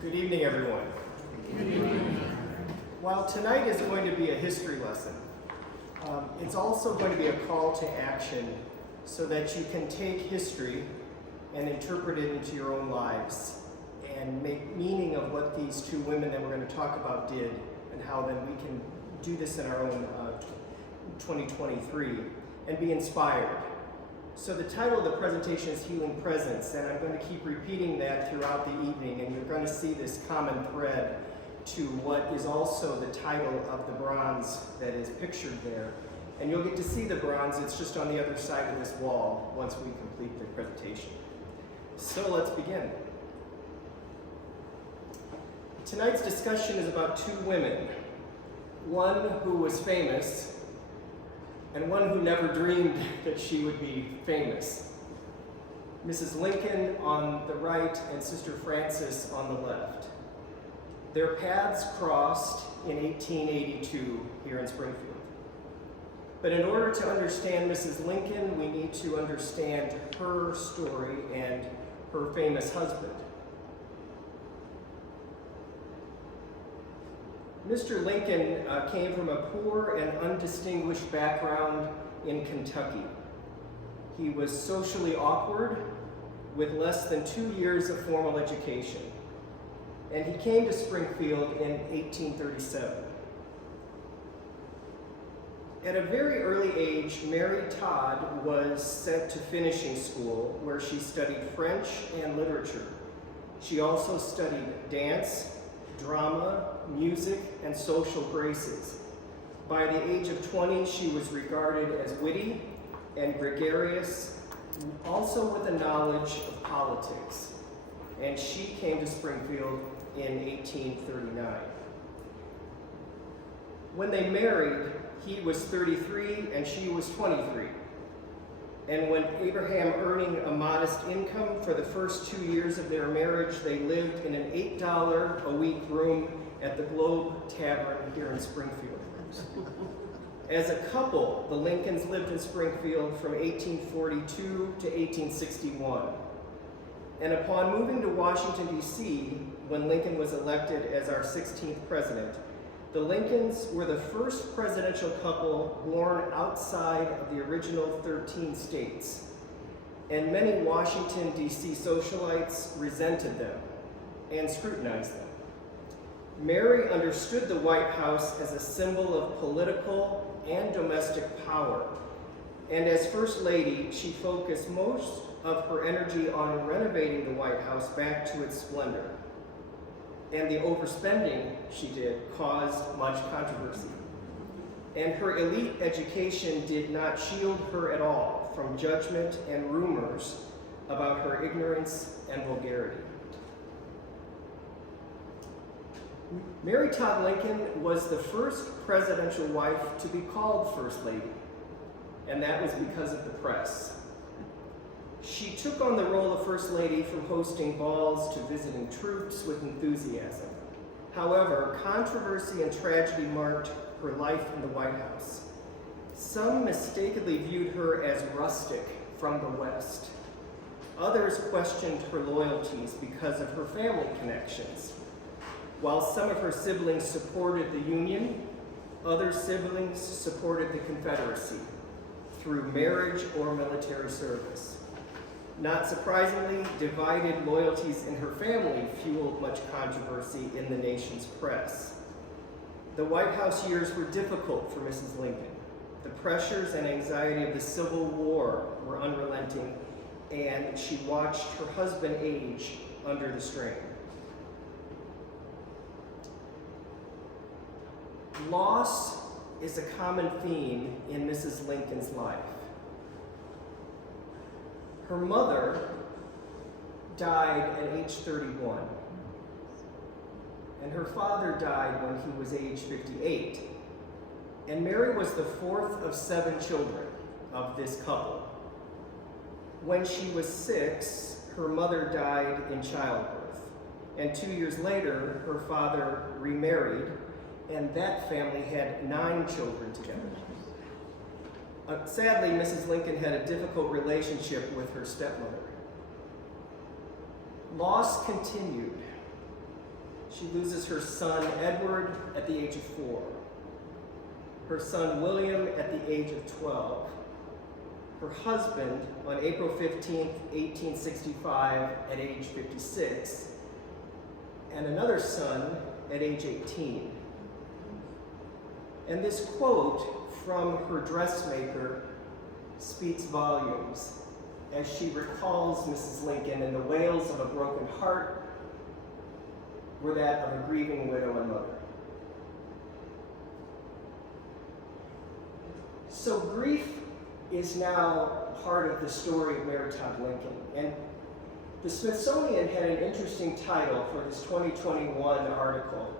Good evening, everyone. Good evening. While tonight is going to be a history lesson, it's also going to be a call to action so that you can take history and interpret it into your own lives and make meaning of what these two women that we're going to talk about did and how then we can do this in our own 2023 and be inspired. So the title of the presentation is Healing Presence, and I'm going to keep repeating that throughout the evening, and you're going to see this common thread to what is also the title of the bronze that is pictured there. And you'll get to see the bronze, it's just on the other side of this wall once we complete the presentation. So let's begin. Tonight's discussion is about two women, one who was famous and one who never dreamed that she would be famous. Mrs. Lincoln on the right and Sister Frances on the left. Their paths crossed in 1882 here in Springfield. But in order to understand Mrs. Lincoln, we need to understand her story and her famous husband. Mr. Lincoln came from a poor and undistinguished background in Kentucky. He was socially awkward with less than 2 years of formal education. And he came to Springfield in 1837. At a very early age, Mary Todd was sent to finishing school where she studied French and literature. She also studied dance, drama, music, and social graces. By the age of 20, she was regarded as witty and gregarious, also with a knowledge of politics. And she came to Springfield in 1839. When they married, he was 33 and she was 23. And when Abraham earning a modest income for the first 2 years of their marriage, they lived in an $8 a week room at the Globe Tavern here in Springfield. As a couple, the Lincolns lived in Springfield from 1842 to 1861. And upon moving to Washington, D.C., when Lincoln was elected as our 16th president, the Lincolns were the first presidential couple born outside of the original 13 states, and many Washington, D.C. socialites resented them and scrutinized them. Mary understood the White House as a symbol of political and domestic power, and as First Lady, she focused most of her energy on renovating the White House back to its splendor. And the overspending she did caused much controversy. And her elite education did not shield her at all from judgment and rumors about her ignorance and vulgarity. Mary Todd Lincoln was the first presidential wife to be called First Lady, and that was because of the press. She took on the role of First Lady from hosting balls to visiting troops with enthusiasm. However, controversy and tragedy marked her life in the White House. Some mistakenly viewed her as rustic from the West. Others questioned her loyalties because of her family connections. While some of her siblings supported the Union, other siblings supported the Confederacy through marriage or military service. Not surprisingly, divided loyalties in her family fueled much controversy in the nation's press. The White House years were difficult for Mrs. Lincoln. The pressures and anxiety of the Civil War were unrelenting, and she watched her husband age under the strain. Loss is a common theme in Mrs. Lincoln's life. Her mother died at age 31, and her father died when he was age 58. And Mary was the fourth of 7 children of this couple. When she was 6, her mother died in childbirth, and 2 years later, her father remarried, and that family had 9 children together. Sadly, Mrs. Lincoln had a difficult relationship with her stepmother. Loss continued. She loses her son, Edward, at the age of 4. Her son, William, at the age of 12. Her husband, on April 15, 1865, at age 56. And another son at age 18. And this quote from her dressmaker speaks volumes as she recalls Mrs. Lincoln, and the wails of a broken heart were that of a grieving widow and mother. So grief is now part of the story of Mary Todd Lincoln. And the Smithsonian had an interesting title for this 2021 article,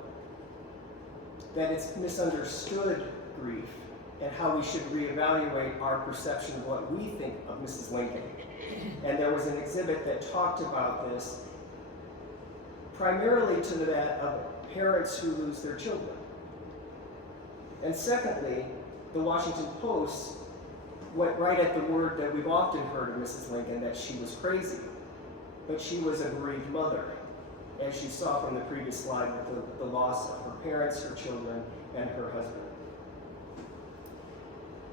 that it's misunderstood grief and how we should reevaluate our perception of what we think of Mrs. Lincoln. And there was an exhibit that talked about this, primarily to that of parents who lose their children. And secondly, the Washington Post went right at the word that we've often heard of Mrs. Lincoln, that she was crazy. But she was a bereaved mother, as you saw from the previous slide with the loss of her parents, her children, and her husband.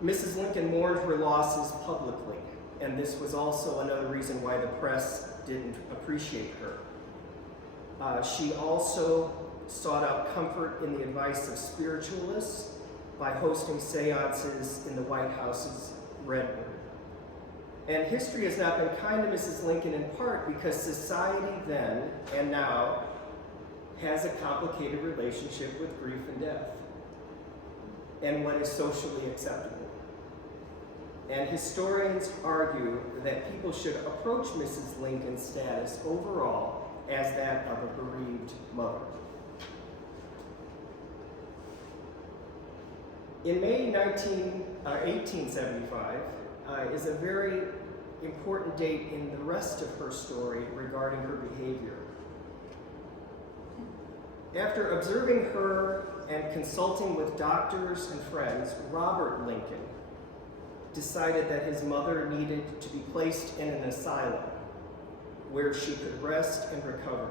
Mrs. Lincoln mourned her losses publicly, and this was also another reason why the press didn't appreciate her. She also sought out comfort in the advice of spiritualists by hosting seances in the White House's Red Room. And history has not been kind to Mrs. Lincoln in part because society then and now has a complicated relationship with grief and death and what is socially acceptable. And historians argue that people should approach Mrs. Lincoln's status overall as that of a bereaved mother. In May 1875 is a very important date in the rest of her story regarding her behavior. After observing her and consulting with doctors and friends, Robert Lincoln decided that his mother needed to be placed in an asylum where she could rest and recover.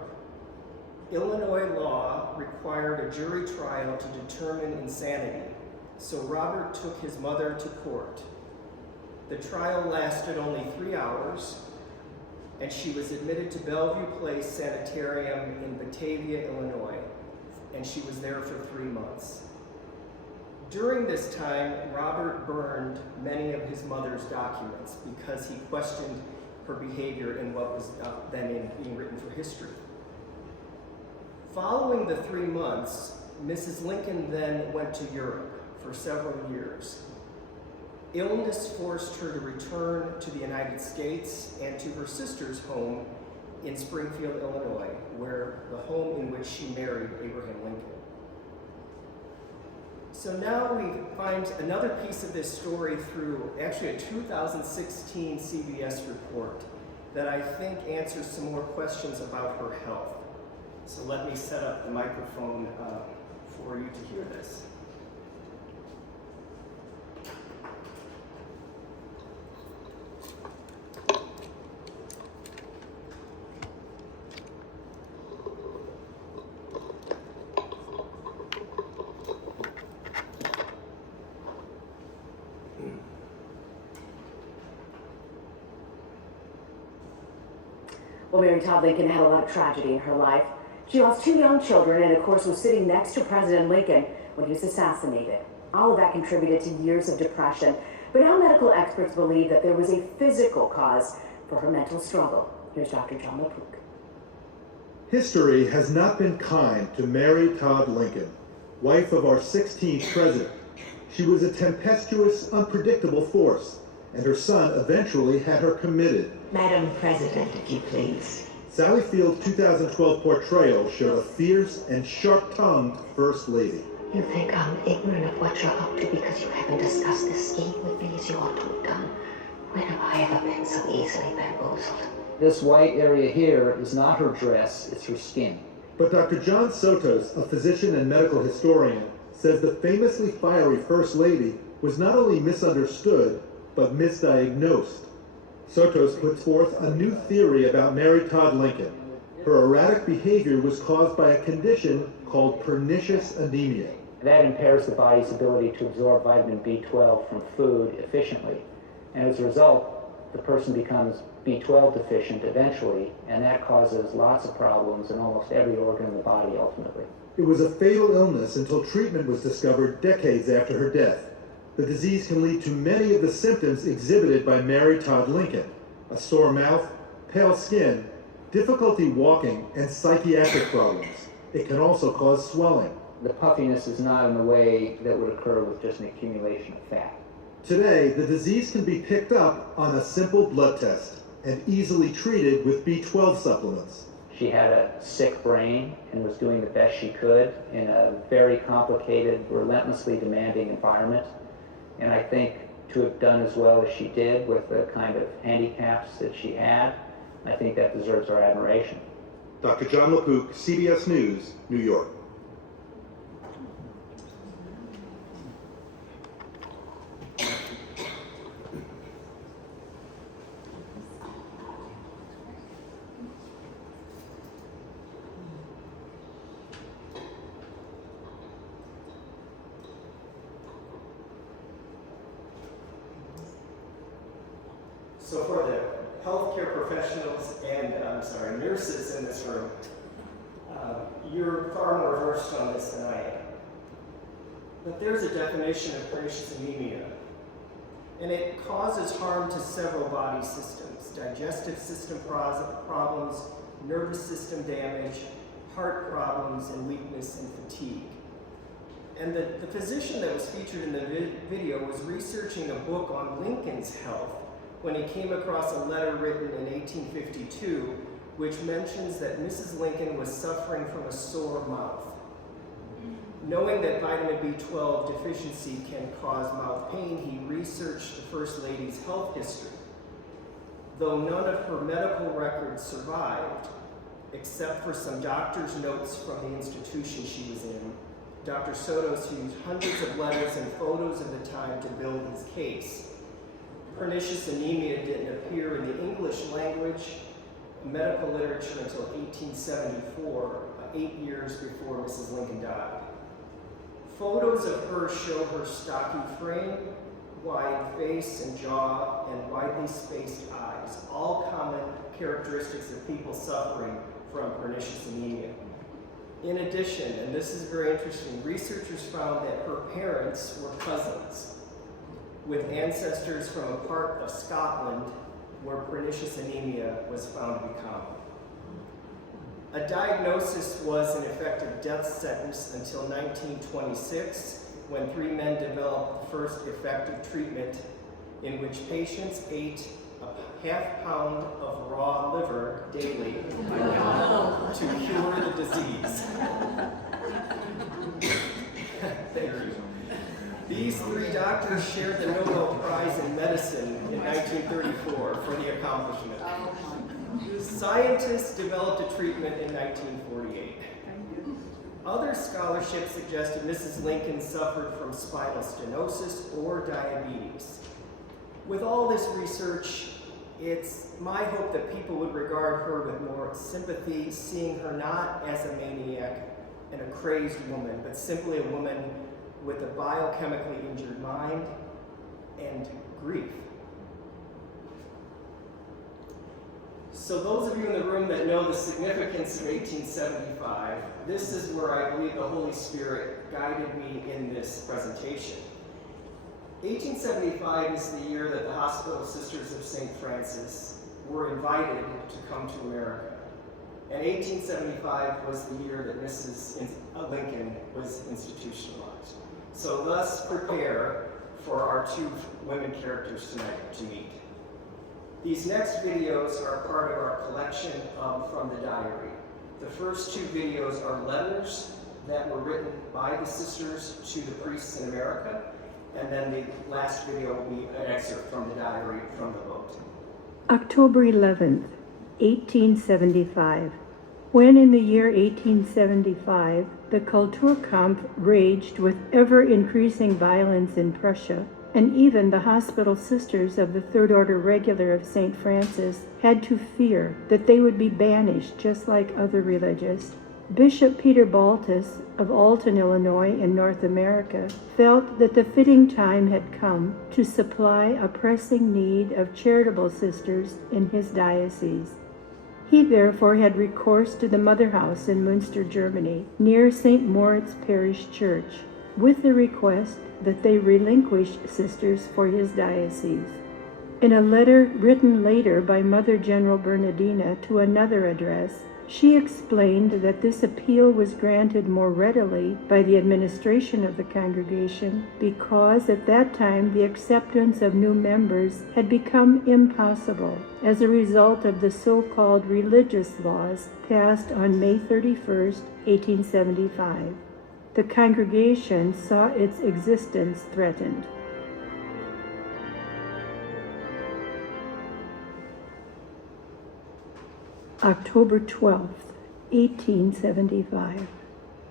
Illinois law required a jury trial to determine insanity, so Robert took his mother to court. The trial lasted only 3 hours, and she was admitted to Bellevue Place Sanitarium in Batavia, Illinois, and she was there for 3 months. During this time, Robert burned many of his mother's documents because he questioned her behavior in what was then being written for history. Following the 3 months, Mrs. Lincoln then went to Europe for several years. Illness forced her to return to the United States and to her sister's home in Springfield, Illinois, where the home in which she married Abraham Lincoln. So now we find another piece of this story through actually a 2016 CBS report that I think answers some more questions about her health. So let me set up the microphone for you to hear this. Well, Mary Todd Lincoln had a lot of tragedy in her life. She lost 2 young children and, of course, was sitting next to President Lincoln when he was assassinated. All of that contributed to years of depression. But now medical experts believe that there was a physical cause for her mental struggle. Here's Dr. John LaPook. History has not been kind to Mary Todd Lincoln, wife of our 16th president. She was a tempestuous, unpredictable force, and her son eventually had her committed. Madam President, if you please. Sally Field's 2012 portrayal showed a fierce and sharp-tongued First Lady. You think I'm ignorant of what you're up to because you haven't discussed this scheme with me as you ought to have done? When have I ever been so easily bamboozled? This white area here is not her dress, it's her skin. But Dr. John Sotos, a physician and medical historian, says the famously fiery First Lady was not only misunderstood, but misdiagnosed. Sotos puts forth a new theory about Mary Todd Lincoln. Her erratic behavior was caused by a condition called pernicious anemia. That impairs the body's ability to absorb vitamin B12 from food efficiently. And as a result, the person becomes B12 deficient eventually, and that causes lots of problems in almost every organ in the body ultimately. It was a fatal illness until treatment was discovered decades after her death. The disease can lead to many of the symptoms exhibited by Mary Todd Lincoln: a sore mouth, pale skin, difficulty walking, and psychiatric problems. It can also cause swelling. The puffiness is not in the way that would occur with just an accumulation of fat. Today, the disease can be picked up on a simple blood test and easily treated with B12 supplements. She had a sick brain and was doing the best she could in a very complicated, relentlessly demanding environment. And I think to have done as well as she did with the kind of handicaps that she had, I think that deserves our admiration. Dr. John LaPook, CBS News, New York. So for the healthcare professionals and, nurses in this room, you're far more versed on this than I am. But there's a definition of pernicious anemia, and it causes harm to several body systems: digestive system problems, nervous system damage, heart problems, and weakness and fatigue. And the physician that was featured in the video was researching a book on Lincoln's health when he came across a letter written in 1852 which mentions that Mrs. Lincoln was suffering from a sore mouth. Knowing that vitamin B12 deficiency can cause mouth pain, he researched the First Lady's health history. Though none of her medical records survived, except for some doctor's notes from the institution she was in, Dr. Sotos used hundreds of letters and photos of the time to build his case. Pernicious anemia didn't appear in the English language medical literature until 1874, 8 years before Mrs. Lincoln died. Photos of her show her stocky frame, wide face and jaw, and widely spaced eyes, all common characteristics of people suffering from pernicious anemia. In addition, and this is very interesting, researchers found that her parents were cousins, with ancestors from a part of Scotland where pernicious anemia was found to be common. A diagnosis was an effective death sentence until 1926, when 3 men developed the first effective treatment in which patients ate a half-pound of raw liver daily to cure the disease. Thank you. These 3 doctors shared the Nobel Prize in Medicine in 1934 for the accomplishment. Scientists developed a treatment in 1948. Other scholarship suggested Mrs. Lincoln suffered from spinal stenosis or diabetes. With all this research, it's my hope that people would regard her with more sympathy, seeing her not as a maniac and a crazed woman, but simply a woman with a biochemically injured mind and grief. So those of you in the room that know the significance of 1875, this is where I believe the Holy Spirit guided me in this presentation. 1875 is the year that the Hospital Sisters of St. Francis were invited to come to America. And 1875 was the year that Mrs. Lincoln was institutionalized. So let's prepare for our 2 women characters tonight to meet. These next videos are part of our collection from the diary. The first 2 videos are letters that were written by the sisters to the priests in America, and then the last video will be an excerpt from the diary from the boat. October 11th, 1875. When in the year 1875, the Kulturkampf raged with ever-increasing violence in Prussia, and even the hospital sisters of the Third Order Regular of St. Francis had to fear that they would be banished just like other religious. Bishop Peter Baltus of Alton, Illinois, in North America, felt that the fitting time had come to supply a pressing need of charitable sisters in his diocese. He therefore had recourse to the Mother House in Münster, Germany, near St. Moritz Parish Church, with the request that they relinquish sisters for his diocese. In a letter written later by Mother General Bernardina to another address, she explained that this appeal was granted more readily by the administration of the congregation because at that time the acceptance of new members had become impossible as a result of the so-called religious laws passed on May 31st, 1875. The congregation saw its existence threatened. October 12th, 1875.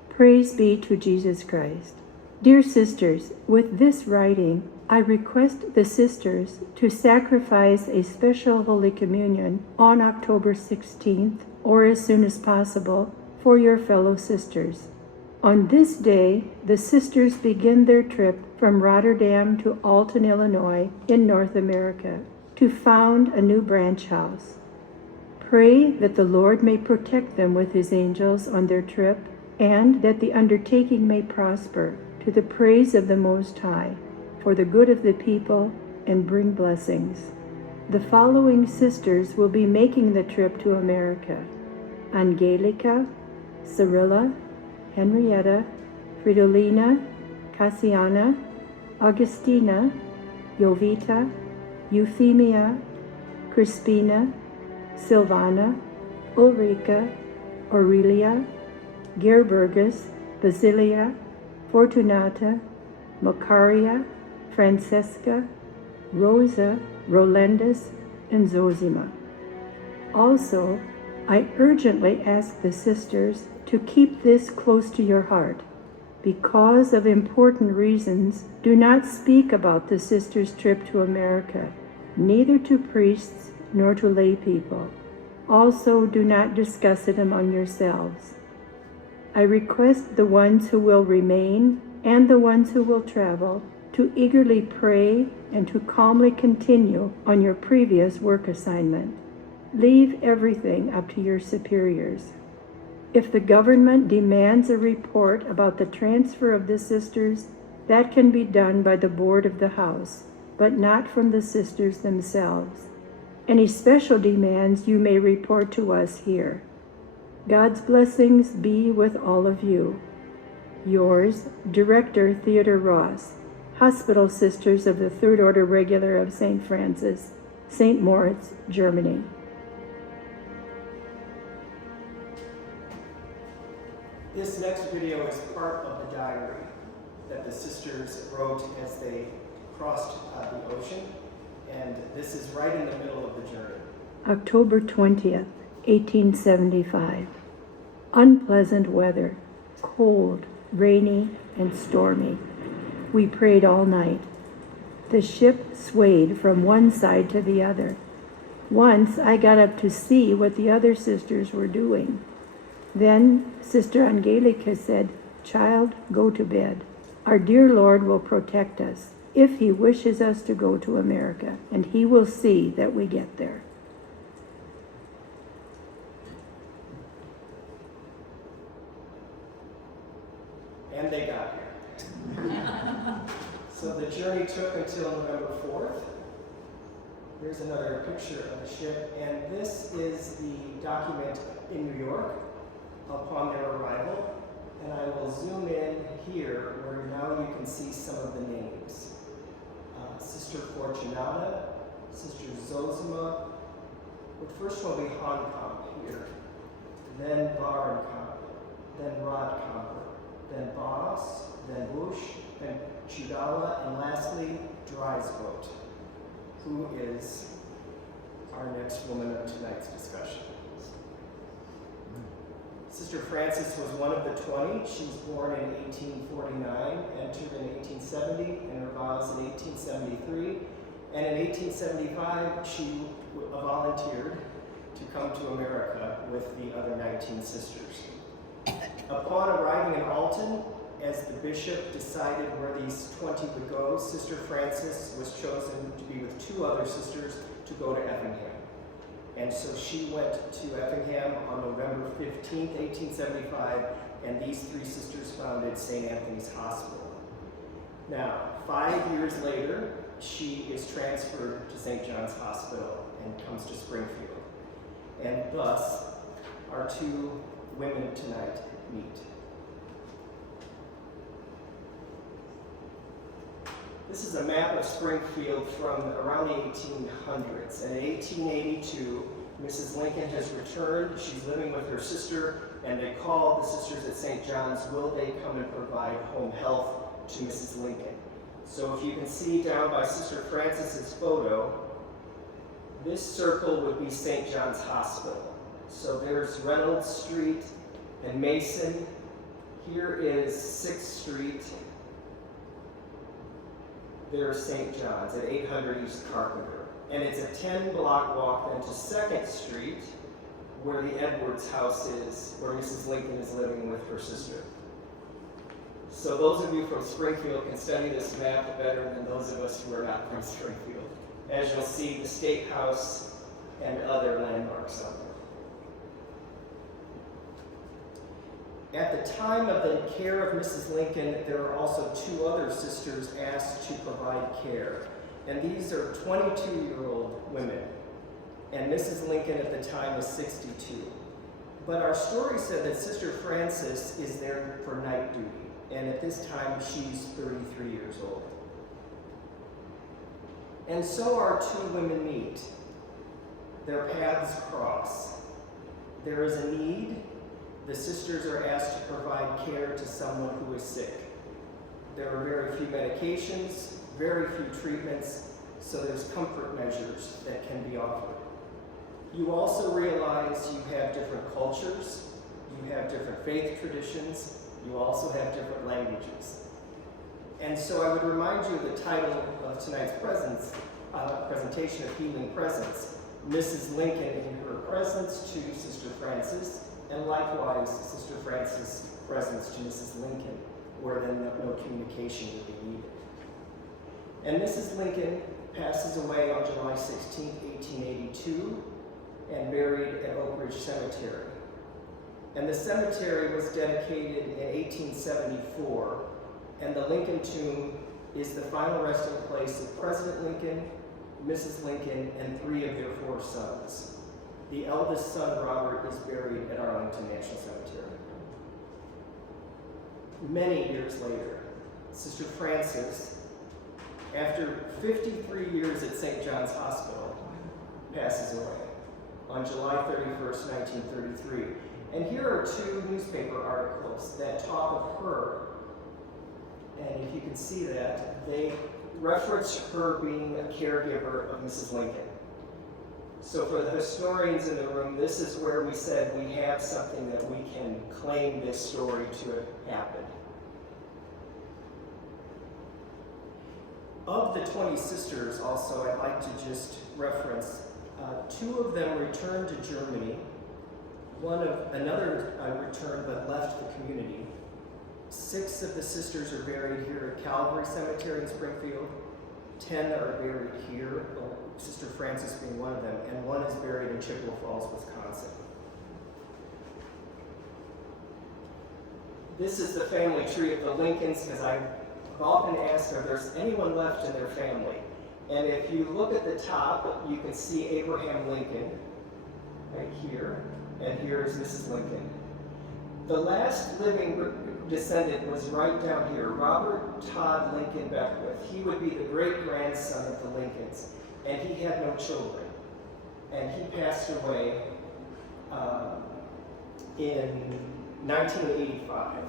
Praise be to Jesus Christ. Dear sisters, with this writing, I request the sisters to sacrifice a special Holy Communion on October 16th, or as soon as possible, for your fellow sisters. On this day, the sisters begin their trip from Rotterdam to Alton, Illinois, in North America, to found a new branch house. Pray that the Lord may protect them with his angels on their trip, and that the undertaking may prosper to the praise of the Most High, for the good of the people, and bring blessings. The following sisters will be making the trip to America: Angelica, Cyrilla, Henrietta, Fridolina, Cassiana, Augustina, Jovita, Euphemia, Crispina, Silvana, Ulrika, Aurelia, Gerbergus, Basilia, Fortunata, Macaria, Francesca, Rosa, Rolendis, and Zosima. Also, I urgently ask the sisters to keep this close to your heart. Because of important reasons, do not speak about the sisters' trip to America, neither to priests nor to lay people. Also, do not discuss it among yourselves. I request the ones who will remain and the ones who will travel to eagerly pray and to calmly continue on your previous work assignment. Leave everything up to your superiors. If the government demands a report about the transfer of the sisters, that can be done by the board of the house, but not from the sisters themselves. Any special demands you may report to us here. God's blessings be with all of you. Yours, Director Theodore Ross, Hospital Sisters of the Third Order Regular of St. Francis, St. Moritz, Germany. This next video is part of the diary that the sisters wrote as they crossed the ocean, and this is right in the middle of the journey. October 20th, 1875. Unpleasant weather, cold, rainy, and stormy. We prayed all night. The ship swayed from one side to the other. Once I got up to see what the other sisters were doing. Then Sister Angelica said, "Child, go to bed. Our dear Lord will protect us if he wishes us to go to America, and he will see that we get there." And they got here. So the journey took until November 4th. Here's another picture of the ship, and this is the document in New York upon their arrival. And I will zoom in here where now you can see some of the names. Sister Fortunata, Sister Zosima, the first one will be Honkamp here, then Barenkamp, then Rodkamper, then Boss, then Bush, then Chudala, and lastly, Dreisboat, who is our next woman of tonight's discussion. Sister Sister Frances was one of the 20. She was born in 1849, entered in 1870, and her vows in 1873. And in 1875, she volunteered to come to America with the other 19 sisters. Upon arriving in Alton, as the bishop decided where these 20 would go, Sister Frances was chosen to be with 2 other sisters to go to Effingham. And so she went to Effingham on November 15th, 1875, and these 3 sisters founded St. Anthony's Hospital. Now, 5 years later, she is transferred to St. John's Hospital and comes to Springfield. And thus, our 2 women tonight meet. This is a map of Springfield from around the 1800s. In 1882, Mrs. Lincoln has returned. She's living with her sister, and they called the sisters at St. John's, will they come and provide home health to Mrs. Lincoln? So if you can see down by Sister Frances's photo, this circle would be St. John's Hospital. So there's Reynolds Street and Mason. Here is 6th Street. There's St. John's at 800 East Carpenter. And it's a 10-block walk then to 2nd Street, where the Edwards house is, where Mrs. Lincoln is living with her sister. So those of you from Springfield can study this map better than those of us who are not from Springfield. As you'll see, the State House and other landmarks on there. At the time of the care of Mrs. Lincoln, there are also 2 other sisters asked to provide care. And these are 22-year-old women. And Mrs. Lincoln at the time is 62. But our story said that Sister Frances is there for night duty. And at this time, she's 33 years old. And so our 2 women meet. Their paths cross. There is a need. The sisters are asked to provide care to someone who is sick. There are very few medications, very few treatments, so there's comfort measures that can be offered. You also realize you have different cultures, you have different faith traditions, you also have different languages. And so I would remind you of the title of tonight's presentation of Healing Presence, Mrs. Lincoln in her presence to Sister Frances, and likewise Sister Frances' presence to Mrs. Lincoln, where then no communication would be needed. And Mrs. Lincoln passes away on July 16, 1882, and buried at Oak Ridge Cemetery. And the cemetery was dedicated in 1874, and the Lincoln tomb is the final resting place of President Lincoln, Mrs. Lincoln, and 3 of their 4 sons. The eldest son, Robert, is buried at Arlington National Cemetery. Many years later, Sister Frances, after 53 years at St. John's Hospital, passes away on July 31st, 1933. And here are 2 newspaper articles that talk of her. And if you can see that, they reference her being a caregiver of Mrs. Lincoln. So for the historians in the room, this is where we said we have something that we can claim this story to have happened. Of the 20 sisters also, I'd like to just reference, 2 of them returned to Germany. Another returned but left the community. 6 of the sisters are buried here at Calvary Cemetery in Springfield. 10 are buried here, Sister Frances being one of them, and 1 is buried in Chippewa Falls, Wisconsin. This is the family tree of the Lincolns, because I've often asked if there's anyone left in their family. And if you look at the top, you can see Abraham Lincoln right here, and here is Mrs. Lincoln. The last living descendant was right down here, Robert Todd Lincoln Beckwith. He would be the great-grandson of the Lincolns, and he had no children. And he passed away in 1985.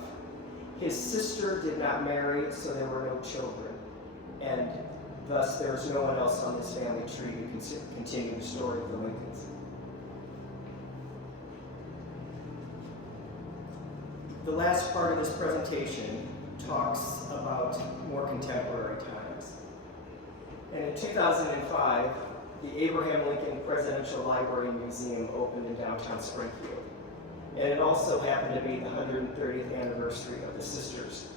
His sister did not marry, so there were no children. And thus, there's no one else on this family tree who can continue the story of the Lincolns. The last part of this presentation talks about more contemporary times. And in 2005, the Abraham Lincoln Presidential Library and Museum opened in downtown Springfield. And it also happened to be the 130th anniversary of the Sisters.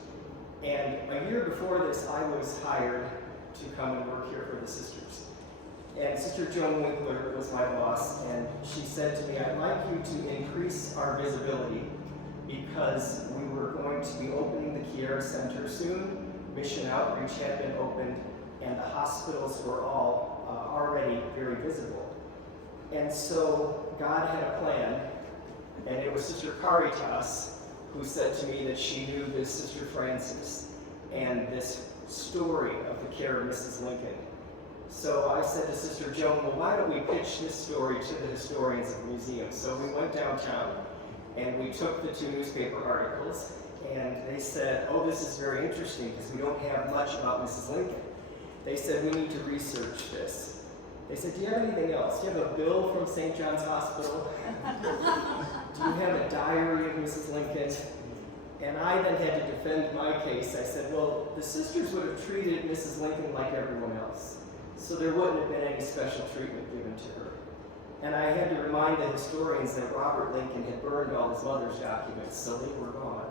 And a year before this, I was hired to come and work here for the Sisters. And Sister Joan Winkler was my boss, and she said to me, I'd like you to increase our visibility because we were going to be opening the Kiera Center soon. Mission Outreach had been opened, and the hospitals were all already very visible. And so God had a plan, and it was Sister Caritas who said to me that she knew this Sister Francis and this story of the care of Mrs. Lincoln. So I said to Sister Joan, well, why don't we pitch this story to the historians of the museum? So we went downtown, and we took the 2 newspaper articles, and they said, oh, this is very interesting because we don't have much about Mrs. Lincoln. They said, we need to research this. They said, do you have anything else? Do you have a bill from St. John's Hospital? Do you have a diary of Mrs. Lincoln? And I then had to defend my case. I said, well, the sisters would have treated Mrs. Lincoln like everyone else, so there wouldn't have been any special treatment given to her. And I had to remind the historians that Robert Lincoln had burned all his mother's documents, so they were gone.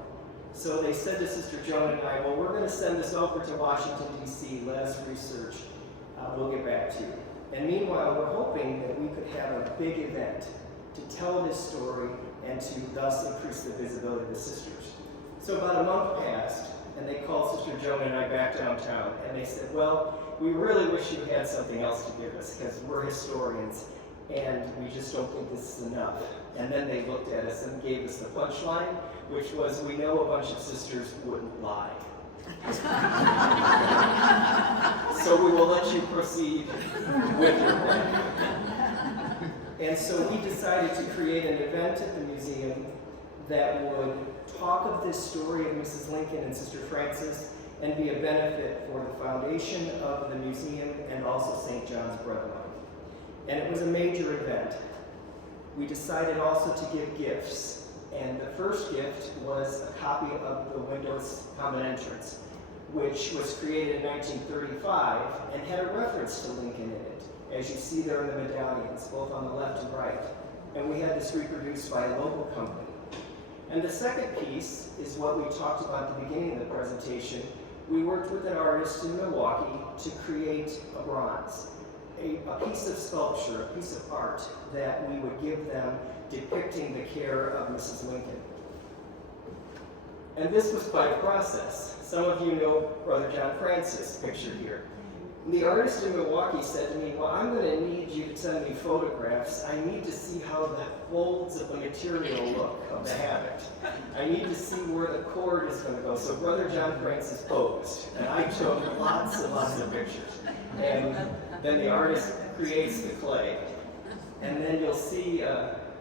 So they said to Sister Joan and I, well, we're going to send this over to Washington, D.C., let us research. We'll get back to you. And meanwhile, we're hoping that we could have a big event to tell this story and to thus increase the visibility of the sisters. So about a month passed, and they called Sister Joan and I back downtown, and they said, well, we really wish you had something else to give us, because we're historians, and we just don't think this is enough. And then they looked at us and gave us the punchline, which was, we know a bunch of sisters wouldn't lie. So we will let you proceed with your plan. And so we decided to create an event at the museum that would talk of this story of Mrs. Lincoln and Sister Francis and be a benefit for the foundation of the museum and also St. John's Breadline. And it was a major event. We decided also to give gifts, and the first gift was a copy of the Windows Common Entrance, which was created in 1935 and had a reference to Lincoln in it, as you see there in the medallions, both on the left and right. And we had this reproduced by a local company. And the second piece is what we talked about at the beginning of the presentation. We worked with an artist in Milwaukee to create a bronze, a piece of sculpture, a piece of art that we would give them depicting the care of Mrs. Lincoln. And this was quite a process. Some of you know Brother John Francis pictured here. The artist in Milwaukee said to me, well, I'm going to need you to send me photographs. I need to see how the folds of the material look of the habit. I need to see where the cord is going to go. So Brother John Francis posed, and I took lots and lots of pictures. And then the artist creates the clay. And then you'll see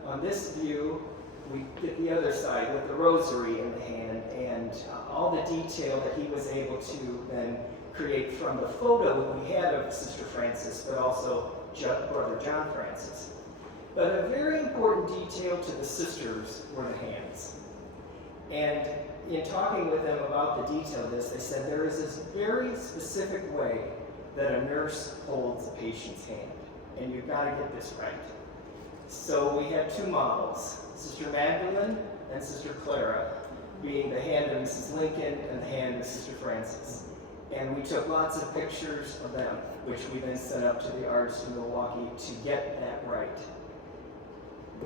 on this view, we get the other side with the rosary in the hand and all the detail that he was able to then create from the photo that we had of Sister Francis, but also Brother John Francis. But a very important detail to the sisters were the hands. And in talking with them about the detail of this, they said there is this very specific way that a nurse holds a patient's hand, and you've got to get this right. So we had 2 models, Sister Magdalene and Sister Clara, being the hand of Mrs. Lincoln and the hand of Sister Francis. And we took lots of pictures of them, which we then sent up to the artist in Milwaukee to get that right.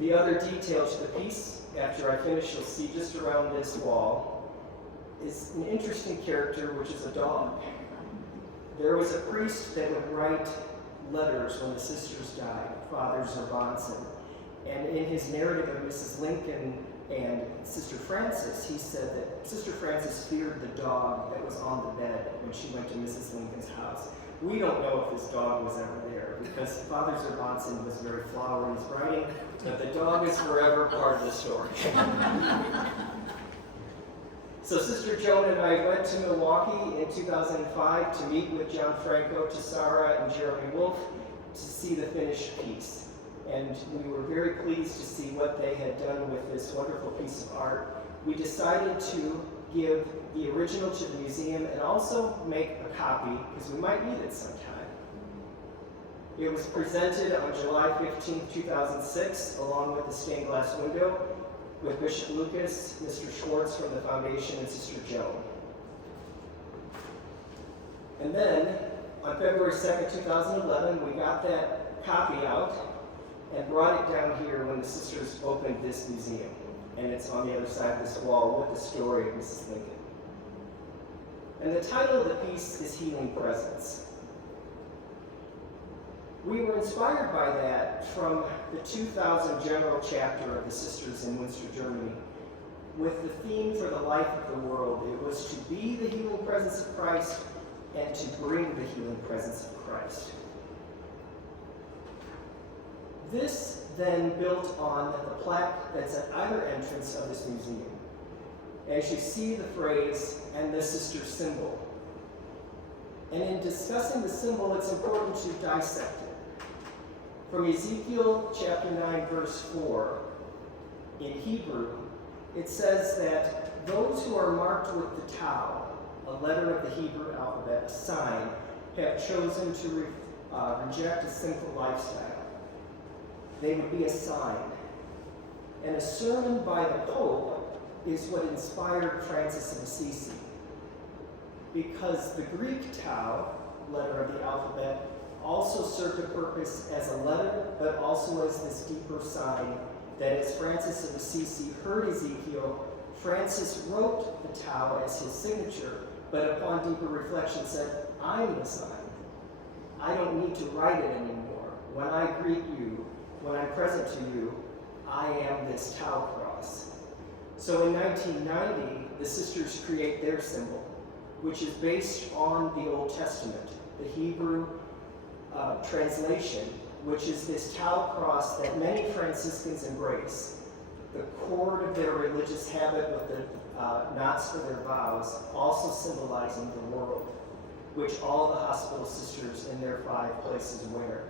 The other detail to the piece, after I finish, you'll see just around this wall, is an interesting character, which is a dog. There was a priest that would write letters when the sisters died, Father Zervanson. And in his narrative of Mrs. Lincoln and Sister Francis, he said that Sister Francis feared the dog that was on the bed when she went to Mrs. Lincoln's house. We don't know if this dog was ever there because Father Zervanson was very flowery in his writing, but the dog is forever part of the story. So Sister Joan and I went to Milwaukee in 2005 to meet with John Franco, Tessara, and Jeremy Wolf to see the finished piece. And we were very pleased to see what they had done with this wonderful piece of art we decided to give the original to the museum and also make a copy because we might need it sometime. It was presented on July 15, 2006, along with the stained glass window, with Bishop Lucas, Mr. Schwartz from the foundation, and Sister Joan. And then, on February 2nd, 2011, we got that copy out and brought it down here when the sisters opened this museum. And it's on the other side of this wall with the story of Mrs. Lincoln. And the title of the piece is Healing Presence. We were inspired by that from the 2000 general chapter of the Sisters in Windsor, Germany, with the theme for the life of the world. It was to be the healing presence of Christ and to bring the healing presence of Christ. This then built on the plaque that's at either entrance of this museum. As you see the phrase, and the sister symbol. And in discussing the symbol, it's important to dissect it. From Ezekiel chapter 9, verse 4, in Hebrew, it says that those who are marked with the Tau, a letter of the Hebrew alphabet, a sign, have chosen to reject a sinful lifestyle. They would be a sign. And a sermon by the Pope is what inspired Francis of Assisi. Because the Greek Tau, letter of the alphabet, also served a purpose as a letter, but also as this deeper sign that as Francis of Assisi heard Ezekiel, Francis wrote the Tau as his signature, but upon deeper reflection said, I'm the sign. I don't need to write it anymore. When I greet you, when I'm present to you, I am this Tau cross. So in 1990, the sisters create their symbol, which is based on the Old Testament, the Hebrew translation, which is this Tau cross that many Franciscans embrace, the cord of their religious habit with the knots for their vows, also symbolizing the world, which all the hospital sisters in their 5 places wear.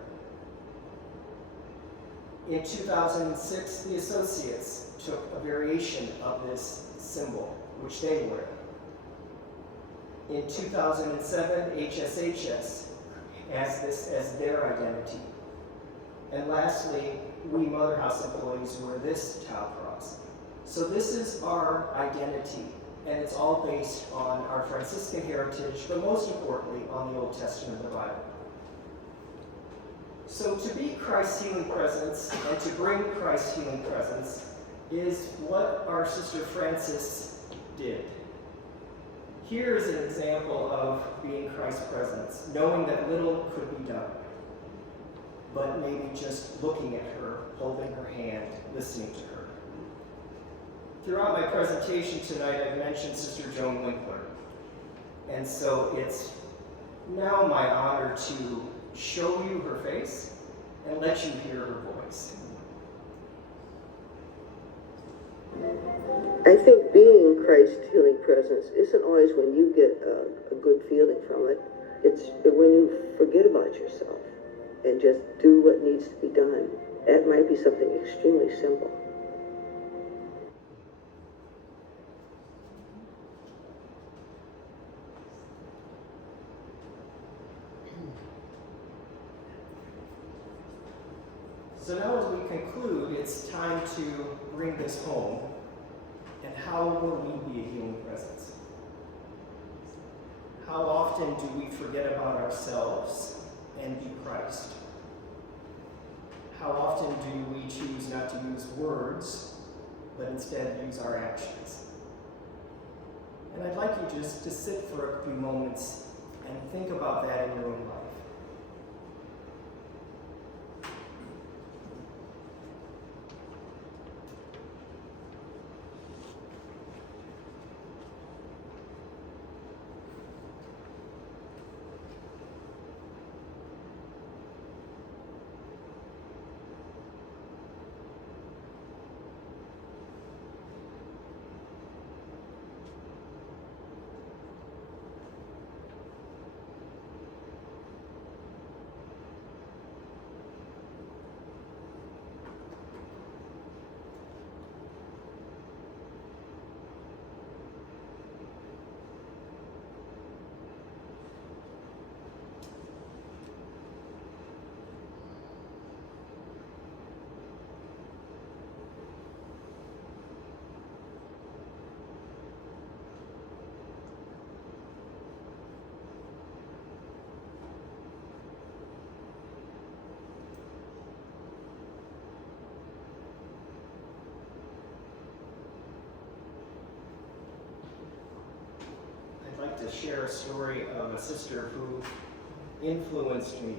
In 2006, the Associates took a variation of this symbol, which they wear. In 2007, HSHS has this as their identity. And lastly, we Mother House employees wear this Tau cross. So this is our identity, and it's all based on our Franciscan heritage, but most importantly, on the Old Testament, the Bible. So to be Christ's healing presence and to bring Christ's healing presence is what our Sister Francis did. Here is an example of being Christ's presence, knowing that little could be done, but maybe just looking at her, holding her hand, listening to her. Throughout my presentation tonight, I've mentioned Sister Joan Winkler, and so it's now my honor to show you her face and let you hear her voice. I think being Christ's healing presence isn't always when you get a good feeling from it. It's when you forget about yourself and just do what needs to be done. That might be something extremely simple. So now as we conclude, it's time to bring this home. And how will we be a healing presence? How often do we forget about ourselves and be Christ? How often do we choose not to use words, but instead use our actions? And I'd like you just to sit for a few moments and think about that in your own life. to share a story of a sister who influenced me.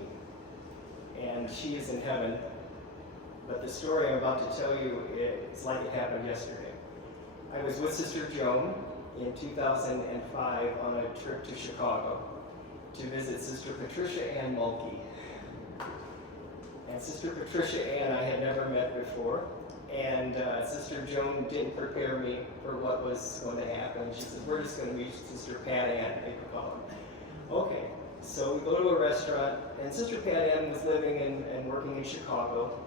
And she is in heaven. But the story I'm about to tell you is like it happened yesterday. I was with Sister Joan in 2005 on a trip to Chicago to visit Sister Patricia Ann Mulkey. And Sister Patricia Ann I had never met before. And Sister Joan didn't prepare me for what was going to happen. She said, we're just going to meet Sister Pat Ann. Okay, so we go to a restaurant, and Sister Pat Ann was living and working in Chicago,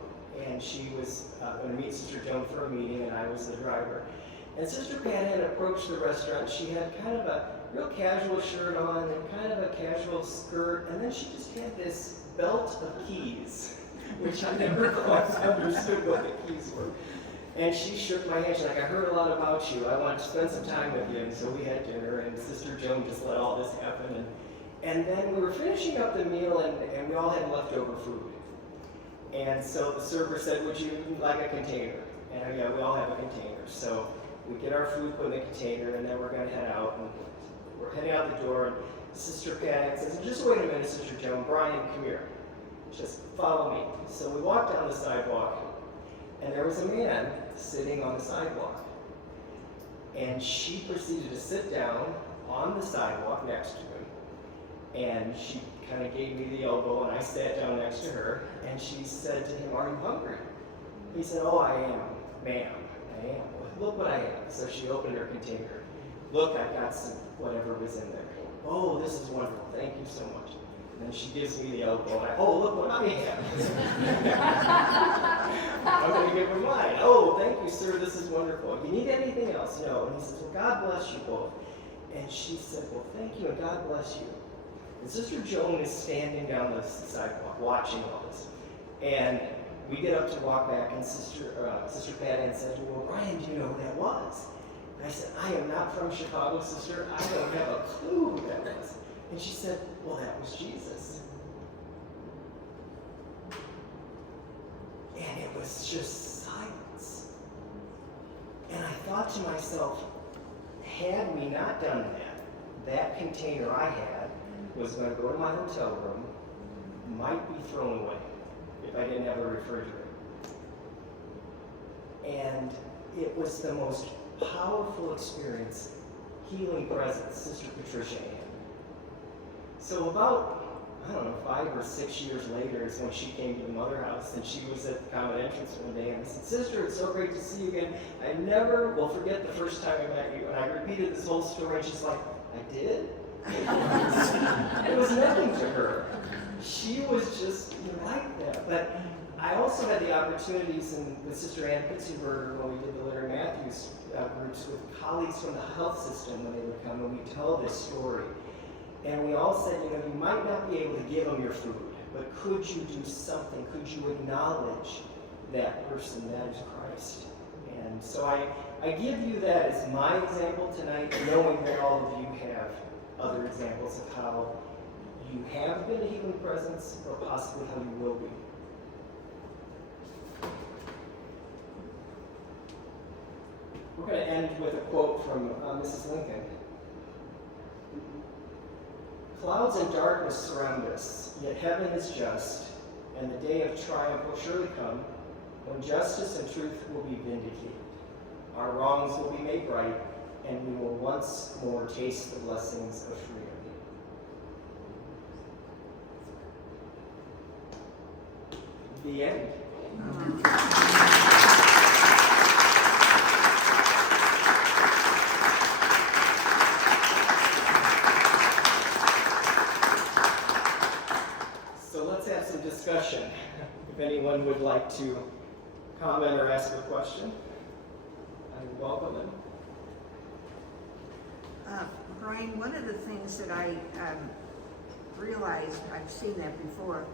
and she was going to meet Sister Joan for a meeting, and I was the driver. And Sister Pat Ann approached the restaurant. She had kind of a real casual shirt on and kind of a casual skirt, and then she just had this belt of keys, which I never quite understood what the keys were. And she shook my hand. She's like, I heard a lot about you. I want to spend some time with you. And so we had dinner, and Sister Joan just let all this happen. And then we were finishing up the meal, and we all had leftover food. And so the server said, would you like a container? And yeah, we all have a container. So we get our food put in the container, and then we're going to head out. And we're heading out the door, and Sister Pat says, just wait a minute, Sister Joan. Brian, come here. Just follow me. So we walked down the sidewalk, and there was a man sitting on the sidewalk. And she proceeded to sit down on the sidewalk next to him. And she kind of gave me the elbow, and I sat down next to her. And she said to him, are you hungry? He said, oh, I am, ma'am. I am. Look what I have. So she opened her container. Look, I got some whatever was in there. Oh, this is wonderful. Thank you so much. And she gives me the elbow, and oh, look what I have. I'm going to give her mine. Oh, thank you, sir. This is wonderful. You need anything else? No. And he says, well, God bless you both. And she said, well, thank you, and God bless you. And Sister Joan is standing down the sidewalk watching all this. And we get up to walk back, and Sister Pat Ann said, well, Brian, do you know who that was? And I said, I am not from Chicago, Sister. I don't have a clue who that was. And she said, well, that was Jesus. And it was just silence. And I thought to myself, had we not done that container I had was going to go to my hotel room, might be thrown away if I didn't have a refrigerator. And it was the most powerful experience, healing presence, Sister Patricia Ann. So about, I don't know, 5 or 6 years later is when she came to the Mother House, and she was at the common entrance one day, and I said, Sister, it's so great to see you again. I never will forget the first time I met you. And I repeated this whole story, and she's like, I did? It was nothing to her. She was just like that. But I also had the opportunities with Sister Ann Pittsburgh when we did the Larry Matthews groups with colleagues from the health system when they would come, and we tell this story. And we all said, you might not be able to give them your food, but could you do something? Could you acknowledge that person, that is Christ? And so I give you that as my example tonight, knowing that all of you have other examples of how you have been a healing presence, or possibly how you will be. We're going to end with a quote from Mrs. Lincoln. Clouds and darkness surround us, yet heaven is just, and the day of triumph will surely come, when justice and truth will be vindicated. Our wrongs will be made right, and we will once more taste the blessings of freedom. The end. Discussion. If anyone would like to comment or ask a question, I welcome them. Brian, one of the things that I realized, I've seen that before,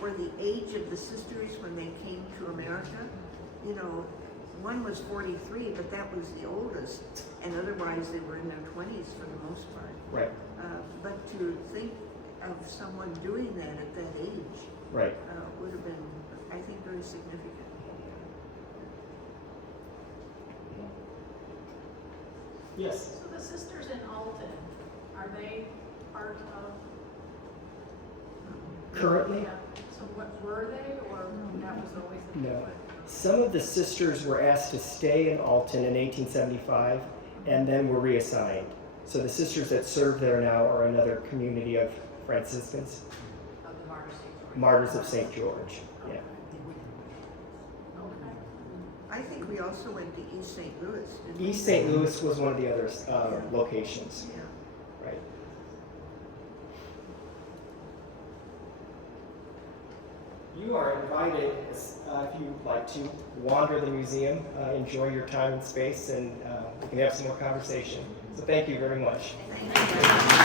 were the age of the sisters when they came to America. One was 43, but that was the oldest, and otherwise they were in their 20s for the most part. Right. But to think of someone doing that at that age, right, would have been, I think, very significant. Yes. So the sisters in Alton, Are they part of? Currently, Yeah. So what were they, or that was always a no. Some of the sisters were asked to stay in Alton in 1875 and then were reassigned. So the sisters that serve there now are another community of Franciscans, of the Martyrs of St. George. Yeah. Okay. I think we also went to East St. Louis, didn't we? East St. Louis was one of the other locations. Yeah. Right. You are invited, if you'd like to, wander the museum, enjoy your time and space, and we can have some more conversation. So thank you very much. Thank you.